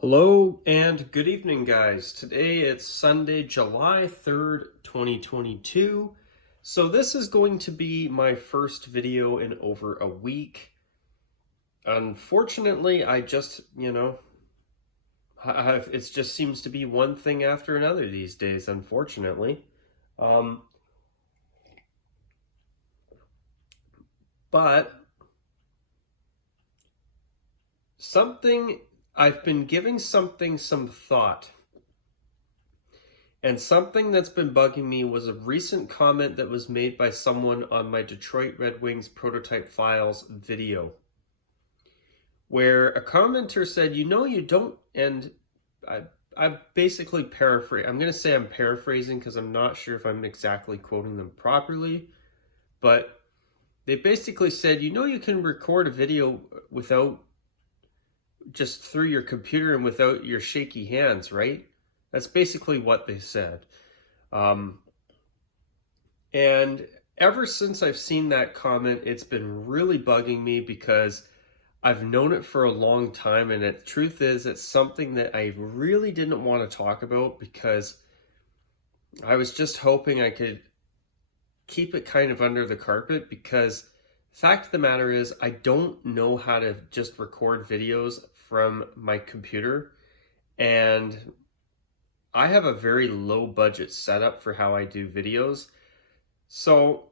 Hello and good evening, guys. Today it's Sunday, July 3rd, 2022. So this is going to be my first video in over a week. Unfortunately, I just, it just seems to be one thing after another these days, unfortunately. But I've been giving something some thought. And something that's been bugging me was a recent comment that was made by someone on my Detroit Red Wings prototype files video, where a commenter said, you don't, and I basically paraphrase. I'm going to say I'm paraphrasing because I'm not sure if I'm exactly quoting them properly, but they basically said, you can record a video without, just through your computer and without your shaky hands, right? That's basically what they said. And ever since I've seen that comment, it's been really bugging me because I've known it for a long time. And the truth is, it's something that I really didn't want to talk about because I was just hoping I could keep it kind of under the carpet, because the fact of the matter is I don't know how to just record videos from my computer. And I have a very low budget setup for how I do videos. So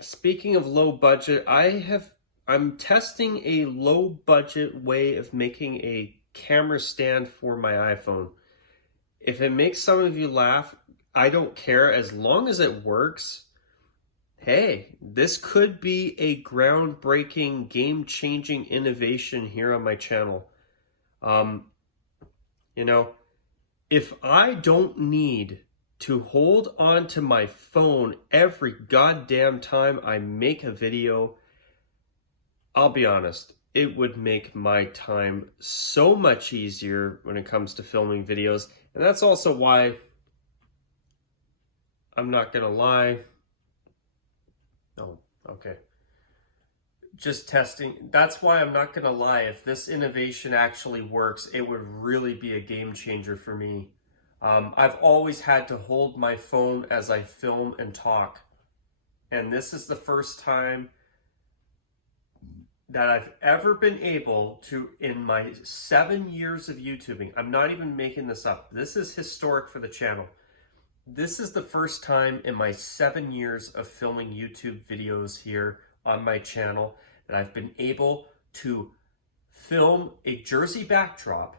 speaking of low budget, I'm testing a low budget way of making a camera stand for my iPhone. If it makes some of you laugh, I don't care as long as it works. Hey, this could be a groundbreaking, game-changing innovation here on my channel. If I don't need to hold on to my phone every goddamn time I make a video, I'll be honest, it would make my time so much easier when it comes to filming videos. And that's also why, I'm not gonna lie. Oh, okay. Just testing. That's why I'm not gonna lie. If this innovation actually works, it would really be a game changer for me. I've always had to hold my phone as I film and talk. And this is the first time that I've ever been able to, in my 7 years of YouTubing, I'm not even making this up. This is historic for the channel. This is the first time in my 7 years of filming YouTube videos here on my channel that I've been able to film a Jersey backdrop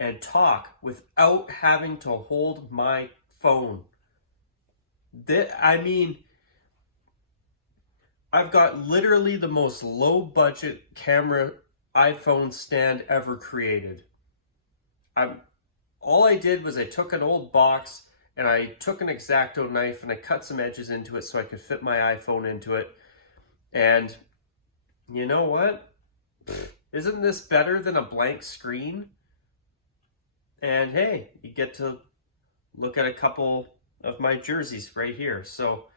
and talk without having to hold my phone. I've got literally the most low budget camera iPhone stand ever created. All I did was I took an old box and I took an X-Acto knife and I cut some edges into it so I could fit my iPhone into it. And you know what? Isn't this better than a blank screen? And hey, you get to look at a couple of my jerseys right here. So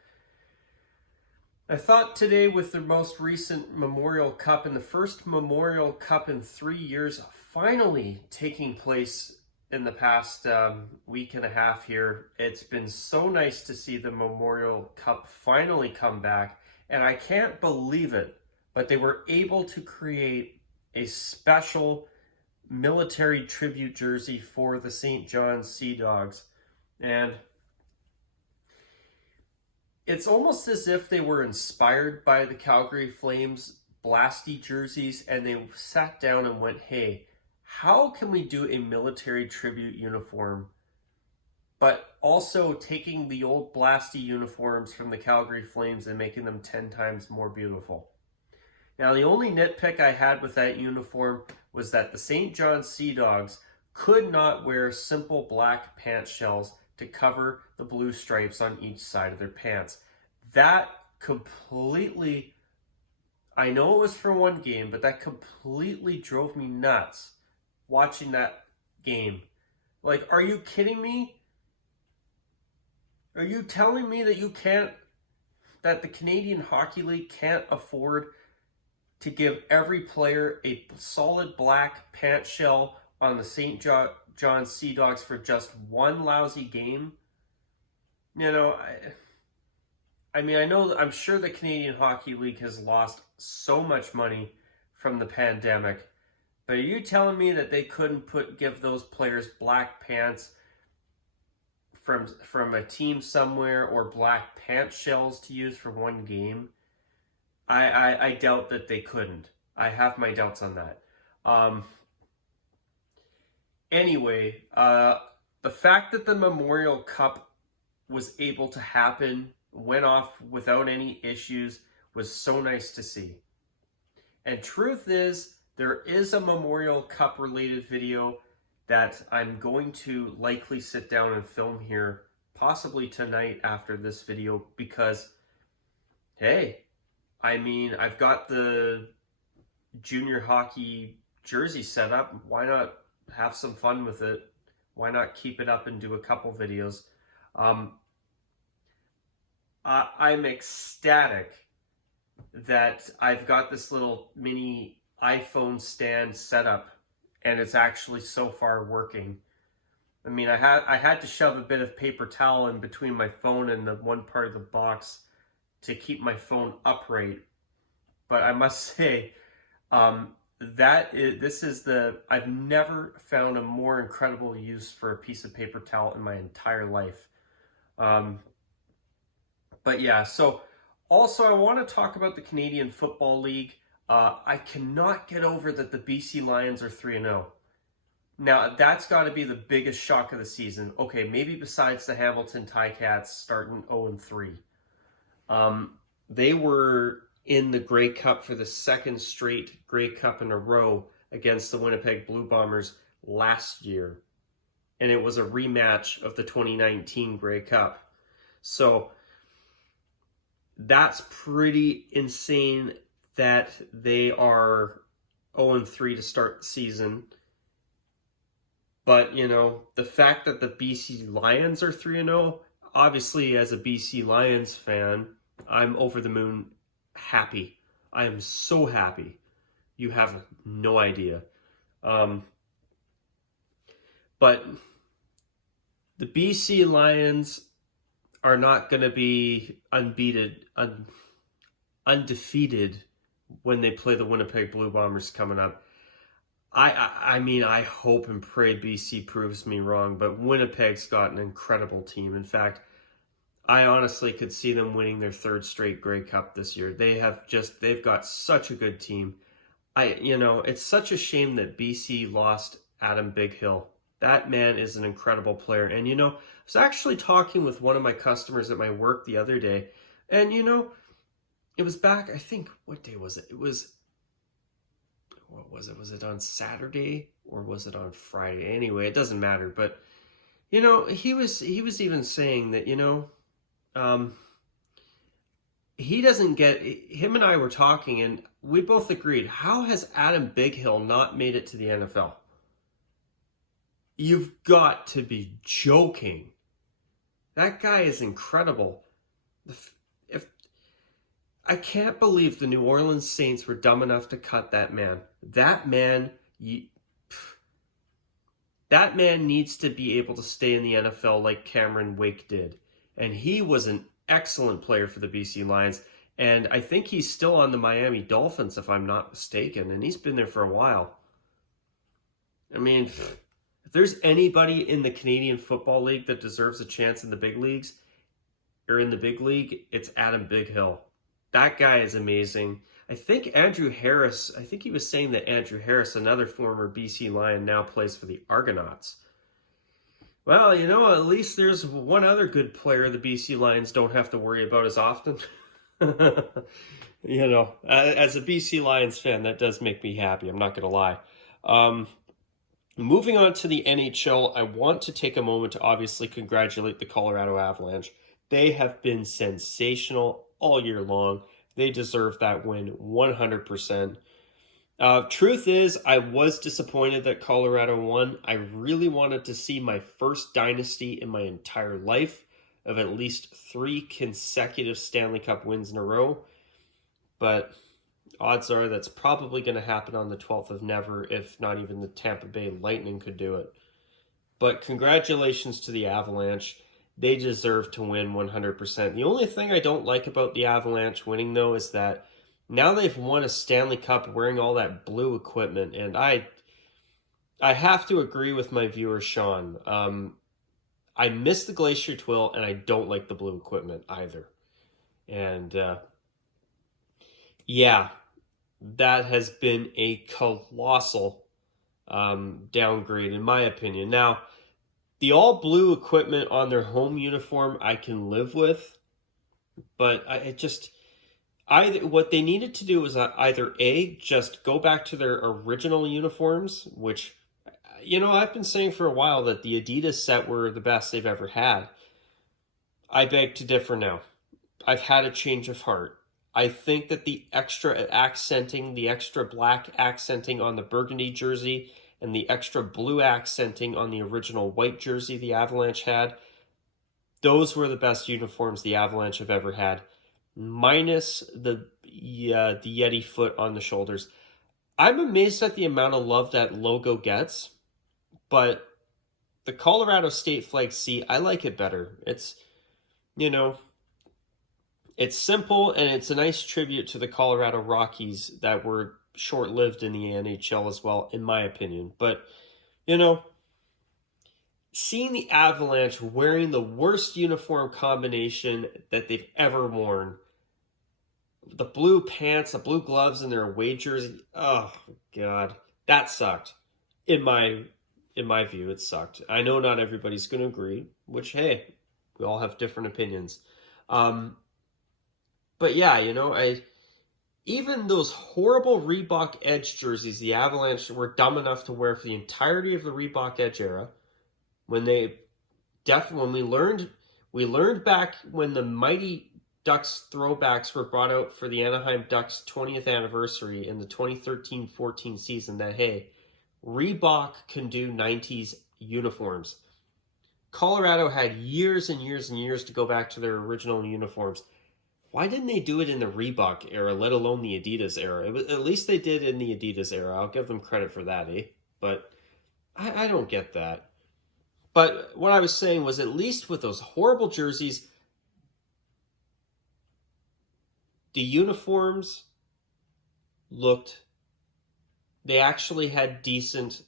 I thought today, with the most recent Memorial Cup and the first Memorial Cup in 3 years finally taking place in the past week and a half here, it's been so nice to see the Memorial Cup finally come back. And I can't believe it, but they were able to create a special military tribute jersey for the St. John's Sea Dogs. And it's almost as if they were inspired by the Calgary Flames Blasty jerseys, and they sat down and went, hey, how can we do a military tribute uniform, but also taking the old Blasty uniforms from the Calgary Flames and making them 10 times more beautiful? Now, the only nitpick I had with that uniform was that the St. John's Sea Dogs could not wear simple black pant shells to cover the blue stripes on each side of their pants. That completely, I know it was for one game, but that completely drove me nuts watching that game. Like, are you kidding me? Are you telling me that that the Canadian Hockey League can't afford to give every player a solid black pant shell on the John Sea Dogs for just one lousy game. You know, I mean, I'm sure the Canadian Hockey League has lost so much money from the pandemic, but are you telling me that they couldn't give those players black pants from a team somewhere, or black pant shells to use for one game? I doubt that they couldn't. I have my doubts on that. Anyway, the fact that the Memorial Cup was able to happen, went off without any issues, was so nice to see. And truth is, there is a Memorial Cup related video that I'm going to likely sit down and film here, possibly tonight after this video, because, hey, I mean, I've got the junior hockey jersey set up. Why not have some fun with it? Why not keep it up and do a couple videos? I'm ecstatic that I've got this little mini iPhone stand set up, and it's actually so far working. I mean, I had to shove a bit of paper towel in between my phone and the one part of the box to keep my phone upright. But I must say, I've never found a more incredible use for a piece of paper towel in my entire life. But yeah, so also I want to talk about the Canadian Football League. I cannot get over that the BC Lions are 3-0. Now, that's got to be the biggest shock of the season. Okay, maybe besides the Hamilton Ticats starting 0-3. They were in the Grey Cup for the second straight Grey Cup in a row against the Winnipeg Blue Bombers last year. And it was a rematch of the 2019 Grey Cup. So that's pretty insane that they are 0-3 to start the season. But, you know, the fact that the BC Lions are 3-0, obviously as a BC Lions fan, I'm over the moon happy. I am so happy. You have no idea. But the BC Lions are not going to be undefeated when they play the Winnipeg Blue Bombers coming up. I mean, I hope and pray BC proves me wrong, but Winnipeg's got an incredible team. In fact, I honestly could see them winning their third straight Grey Cup this year. They've got such a good team. It's such a shame that BC lost Adam Bighill. That man is an incredible player. And, I was actually talking with one of my customers at my work the other day, and, it was back, I think, what day was it? What was it? Was it on Saturday or was it on Friday? Anyway, it doesn't matter. But, he was even saying that, he doesn't get, him and I were talking and we both agreed, how has Adam Bighill not made it to the NFL? You've got to be joking. That guy is incredible. I can't believe the New Orleans Saints were dumb enough to cut that man. That man needs to be able to stay in the NFL like Cameron Wake did. And he was an excellent player for the BC Lions. And I think he's still on the Miami Dolphins, if I'm not mistaken. And he's been there for a while. I mean, if there's anybody in the Canadian Football League that deserves a chance in the big leagues, or in the big league, it's Adam Bighill. That guy is amazing. I think he was saying that Andrew Harris, another former BC Lion, now plays for the Argonauts. Well, at least there's one other good player the BC Lions don't have to worry about as often. As a BC Lions fan, that does make me happy. I'm not going to lie. Moving on to the NHL, I want to take a moment to obviously congratulate the Colorado Avalanche. They have been sensational all year long. They deserve that win 100%. Truth is, I was disappointed that Colorado won. I really wanted to see my first dynasty in my entire life of at least 3 consecutive Stanley Cup wins in a row. But Odds are that's probably going to happen on the 12th of never, if not even the Tampa Bay Lightning could do it. But congratulations to the Avalanche. They deserve to win 100%. The only thing I don't like about the Avalanche winning, though, is that now they've won a Stanley Cup wearing all that blue equipment, and I have to agree with my viewer, Sean. I miss the Glacier Twill, and I don't like the blue equipment either. And yeah, that has been a colossal downgrade, in my opinion. Now, the all blue equipment on their home uniform I can live with, but what they needed to do was either A, just go back to their original uniforms, which, I've been saying for a while that the Adidas set were the best they've ever had. I beg to differ now. I've had a change of heart. I think that the extra accenting, the extra black accenting on the burgundy jersey and the extra blue accenting on the original white jersey the Avalanche had, those were the best uniforms the Avalanche have ever had, minus the Yeti foot on the shoulders. I'm amazed at the amount of love that logo gets, but the Colorado State Flag C, I like it better. It's, it's simple, and it's a nice tribute to the Colorado Rockies that were short-lived in the NHL as well, in my opinion. But, seeing the Avalanche wearing the worst uniform combination that they've ever worn, the blue pants, the blue gloves, and their away jersey, oh, God, that sucked. In my view, it sucked. I know not everybody's going to agree, which, hey, we all have different opinions. But yeah, even those horrible Reebok Edge jerseys the Avalanche were dumb enough to wear for the entirety of the Reebok Edge era, when we learned back when the Mighty Ducks throwbacks were brought out for the Anaheim Ducks 20th anniversary in the 2013-14 season, that, hey, Reebok can do 90s uniforms. Colorado had years and years and years to go back to their original uniforms. Why didn't they do it in the Reebok era, let alone the Adidas era? At least they did in the Adidas era. I'll give them credit for that, eh? But I don't get that. But what I was saying was, at least with those horrible jerseys, the uniforms they actually had decent,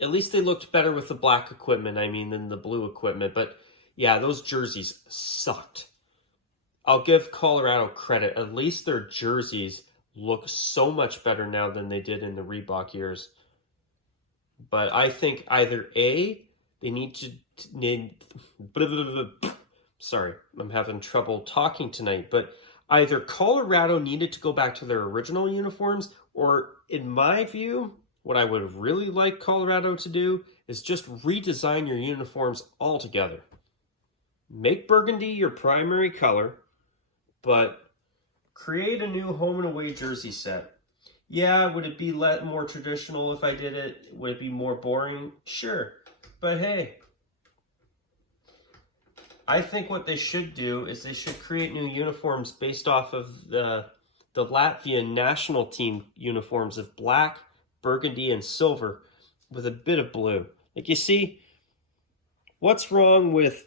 at least they looked better with the black equipment, than the blue equipment. But yeah, those jerseys sucked. I'll give Colorado credit. At least their jerseys look so much better now than they did in the Reebok years. But I think either A, they need to... Sorry, I'm having trouble talking tonight. But either Colorado needed to go back to their original uniforms, or in my view, what I would really like Colorado to do is just redesign your uniforms altogether. Make burgundy your primary color, but create a new home and away jersey set. Yeah, would it be more traditional if I did it? Would it be more boring? Sure. But hey, I think what they should do is they should create new uniforms based off of the Latvian national team uniforms of black, burgundy, and silver with a bit of blue. Like, you see, what's wrong with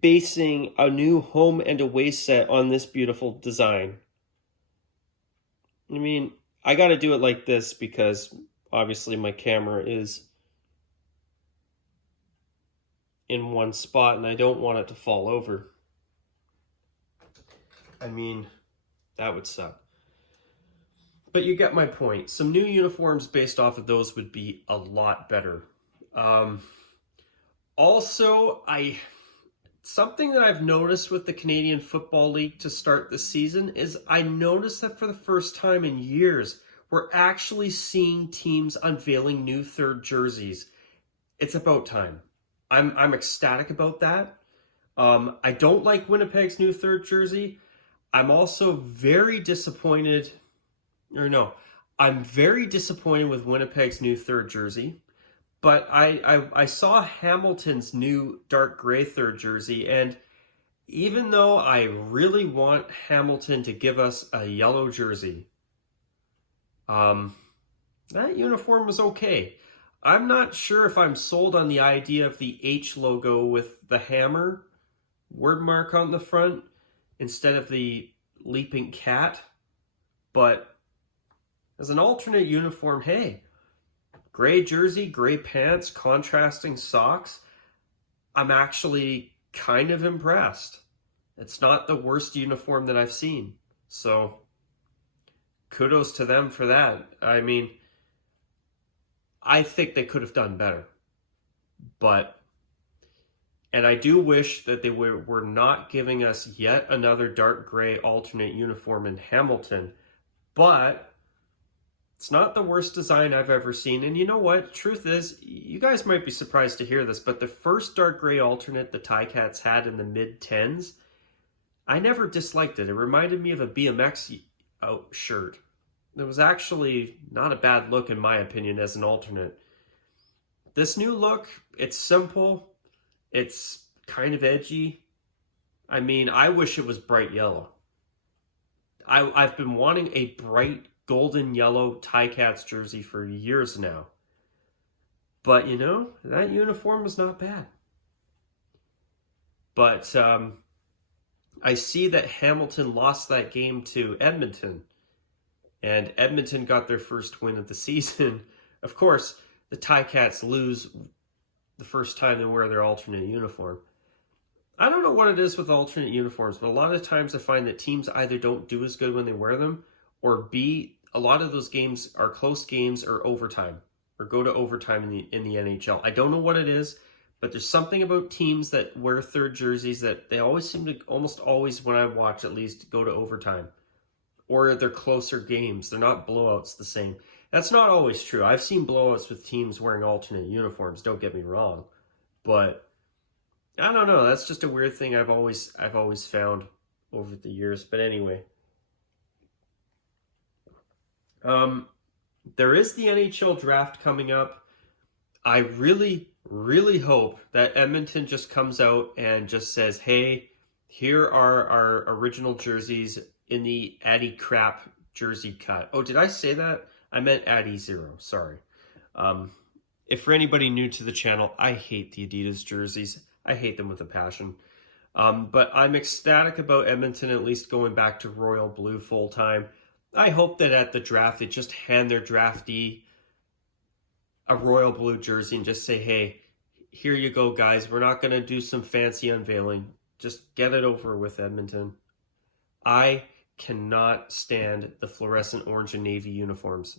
basing a new home and away set on this beautiful design? I got to do it like this because obviously my camera is in one spot and I don't want it to fall over. That would suck. But you get my point. Some new uniforms based off of those would be a lot better. Something that I've noticed with the Canadian Football League to start the season is I noticed that for the first time in years, we're actually seeing teams unveiling new third jerseys. It's about time. I'm ecstatic about that. I don't like Winnipeg's new third jersey. I'm also very disappointed, I'm very disappointed with Winnipeg's new third jersey. But I saw Hamilton's new dark gray third jersey, and even though I really want Hamilton to give us a yellow jersey, um, that uniform was okay. I'm not sure if I'm sold on the idea of the H logo with the hammer word mark on the front instead of the leaping cat, but as an alternate uniform, hey, gray jersey, gray pants, contrasting socks, I'm actually kind of impressed. It's not the worst uniform that I've seen. So kudos to them for that. I mean, I think they could have done better. But, and I do wish that they were not giving us yet another dark gray alternate uniform in Hamilton. But it's not the worst design I've ever seen. And you know what? Truth is, you guys might be surprised to hear this, but the first dark gray alternate the Ticats had in the mid-10s, I never disliked it. It reminded me of a BMX shirt. It was actually not a bad look in my opinion as an alternate. This new look, it's simple. It's kind of edgy. I mean, I wish it was bright yellow. I've been wanting a bright golden yellow Ticats jersey for years now. But, you know, that uniform was not bad. But I see that Hamilton lost that game to Edmonton. And Edmonton got their first win of the season. Of course, the Ticats lose the first time they wear their alternate uniform. I don't know what it is with alternate uniforms, but a lot of times I find that teams either don't do as good when they wear them, or B, a lot of those games are close games or overtime, or go to overtime in the NHL. I don't know what it is, but there's something about teams that wear third jerseys that they always seem to, almost always when I watch at least, go to overtime. Or they're closer games. They're not blowouts the same. That's not always true. I've seen blowouts with teams wearing alternate uniforms, don't get me wrong. But I don't know, that's just a weird thing I've always found over the years. But anyway. There is the NHL draft coming up. I really, really hope that Edmonton just comes out and just says, hey, here are our original jerseys in the Addy Crap jersey cut. Oh, did I say that? I meant Addy Zero, sorry. If for anybody new to the channel, I hate the Adidas jerseys. I hate them with a passion. But I'm ecstatic about Edmonton at least going back to royal blue full time. I hope that at the draft, they just hand their draftee a royal blue jersey and just say, hey, here you go, guys. We're not going to do some fancy unveiling. Just get it over with, Edmonton. I cannot stand the fluorescent orange and navy uniforms.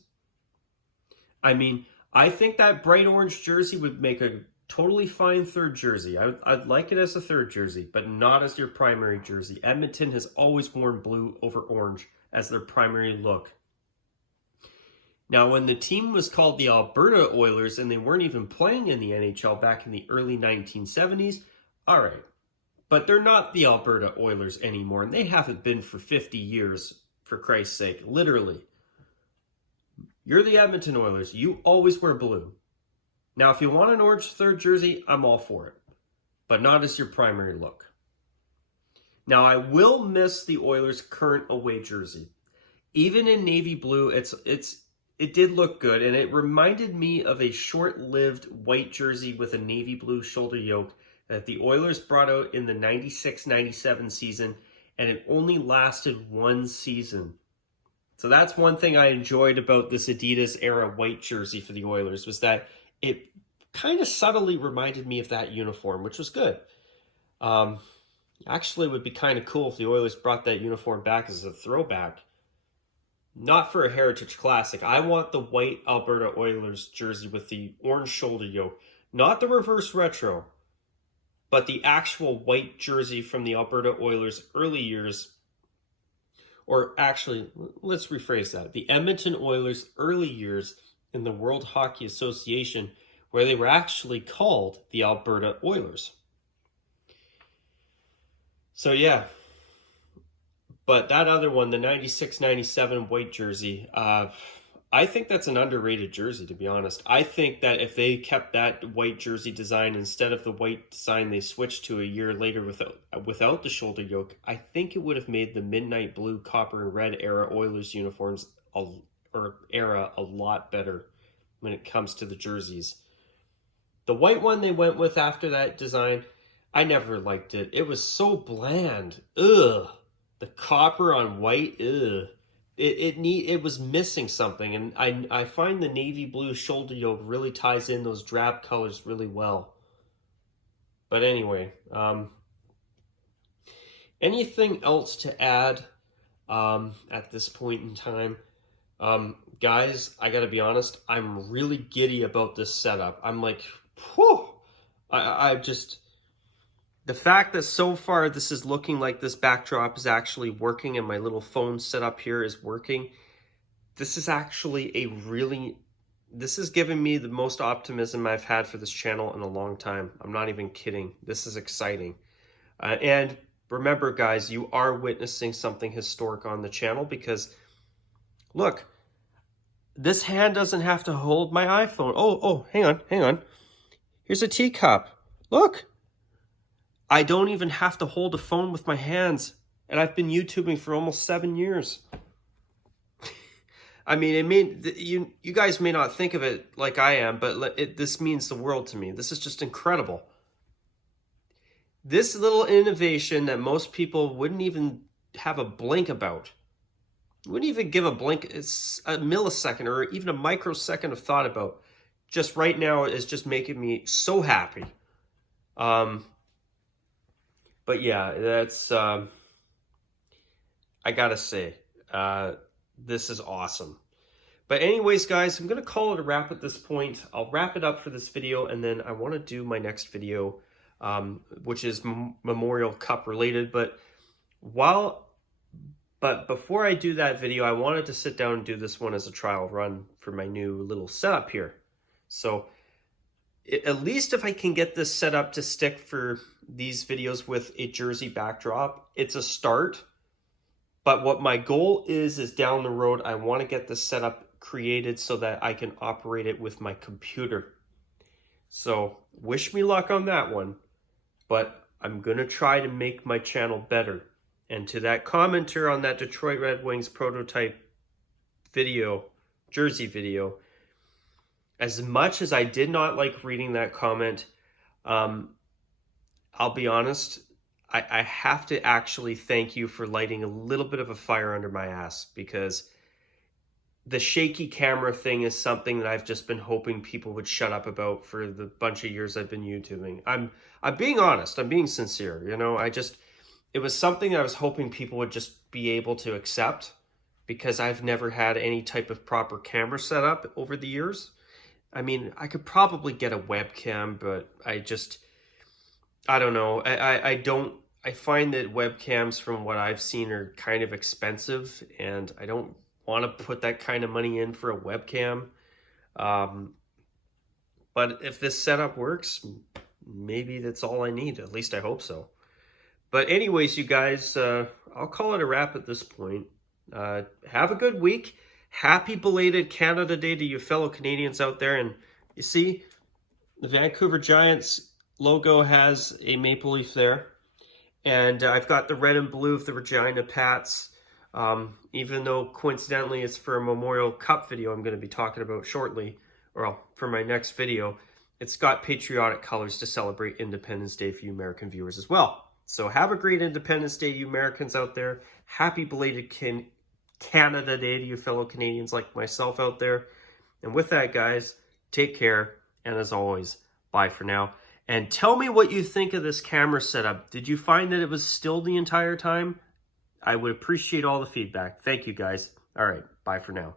I mean, I think that bright orange jersey would make a totally fine third jersey. I'd like it as a third jersey, but not as your primary jersey. Edmonton has always worn blue over orange as their primary look. Now, when the team was called the Alberta Oilers and they weren't even playing in the NHL back in the early 1970s, all right. But they're not the Alberta Oilers anymore, and they haven't been for 50 years, for Christ's sake, literally. You're the Edmonton Oilers. You always wear blue. Now, if you want an orange third jersey, I'm all for it, but not as your primary look. Now, I will miss the Oilers' current away jersey. Even in navy blue, it did look good, and it reminded me of a short-lived white jersey with a navy blue shoulder yoke that the Oilers brought out in the 96-97 season, and it only lasted one season. So that's one thing I enjoyed about this Adidas era white jersey for the Oilers, was that it kind of subtly reminded me of that uniform, which was good. Actually, it would be kind of cool if the Oilers brought that uniform back as a throwback. Not for a Heritage Classic. I want the white Alberta Oilers jersey with the orange shoulder yoke. Not the reverse retro, but the actual white jersey from the Alberta Oilers early years. Or actually, let's rephrase that. The Edmonton Oilers early years in the World Hockey Association, where they were actually called the Alberta Oilers. So yeah. But that other one, the 96-97 white jersey, I I think that's an underrated jersey, to be honest. I think that if they kept that white jersey design instead of the white design they switched to a year later without the shoulder yoke, I think it would have made the midnight blue, copper, and red era Oilers uniforms a lot better when it comes to the jerseys. The white one they went with after that design, I never liked it. It was so bland. Ugh. The copper on white, ugh. It was missing something, and I find the navy blue shoulder yoke really ties in those drab colors really well. But anyway, anything else to add at this point in time? Guys, I gotta be honest, I'm really giddy about this setup. I'm like, whew! I just... The fact that so far this is looking like this backdrop is actually working and my little phone setup here is working, this is actually this is giving me the most optimism I've had for this channel in a long time. I'm not even kidding. This is exciting. And remember, guys, you are witnessing something historic on the channel because, look, this hand doesn't have to hold my iPhone. Oh, hang on. Here's a teacup. Look. I don't even have to hold a phone with my hands, and I've been YouTubing for almost 7 years. I mean, you guys may not think of it like I am, but this means the world to me. This is just incredible. This little innovation that most people wouldn't even have a blink about, wouldn't even give a blink, it's a millisecond or even a microsecond of thought about, just right now is just making me so happy. But yeah, that's, I gotta say, this is awesome. But anyways, guys, I'm going to call it a wrap at this point. I'll wrap it up for this video, and then I want to do my next video, which is Memorial Cup related. But before I do that video, I wanted to sit down and do this one as a trial run for my new little setup here. So at least if I can get this set up to stick for these videos with a jersey backdrop, it's a start. But what my goal is down the road, I want to get this setup created so that I can operate it with my computer. So wish me luck on that one, but I'm going to try to make my channel better. And to that commenter on that Detroit Red Wings prototype video, jersey video, as much as I did not like reading that comment, I'll be honest, I have to actually thank you for lighting a little bit of a fire under my ass, because the shaky camera thing is something that I've just been hoping people would shut up about for the bunch of years I've been YouTubing. I'm being honest. I'm being sincere. You know, it was something that I was hoping people would just be able to accept, because I've never had any type of proper camera setup over the years. I mean, I could probably get a webcam, but I don't know. I find that webcams, from what I've seen, are kind of expensive, and I don't want to put that kind of money in for a webcam. But if this setup works, maybe that's all I need. At least I hope so. But anyways, you guys, I'll call it a wrap at this point. Have a good week. Happy belated Canada Day to you fellow Canadians out there. And you see, the Vancouver Giants logo has a maple leaf there. And I've got the red and blue of the Regina Pats. Even though coincidentally it's for a Memorial Cup video I'm going to be talking about shortly, or for my next video, it's got patriotic colors to celebrate Independence Day for you American viewers as well. So have a great Independence Day, you Americans out there. Happy belated Canada Day to you fellow Canadians like myself out there. And with that, guys, take care. And as always, bye for now. And tell me what you think of this camera setup. Did you find that it was still the entire time? I would appreciate all the feedback. Thank you, guys. All right, bye for now.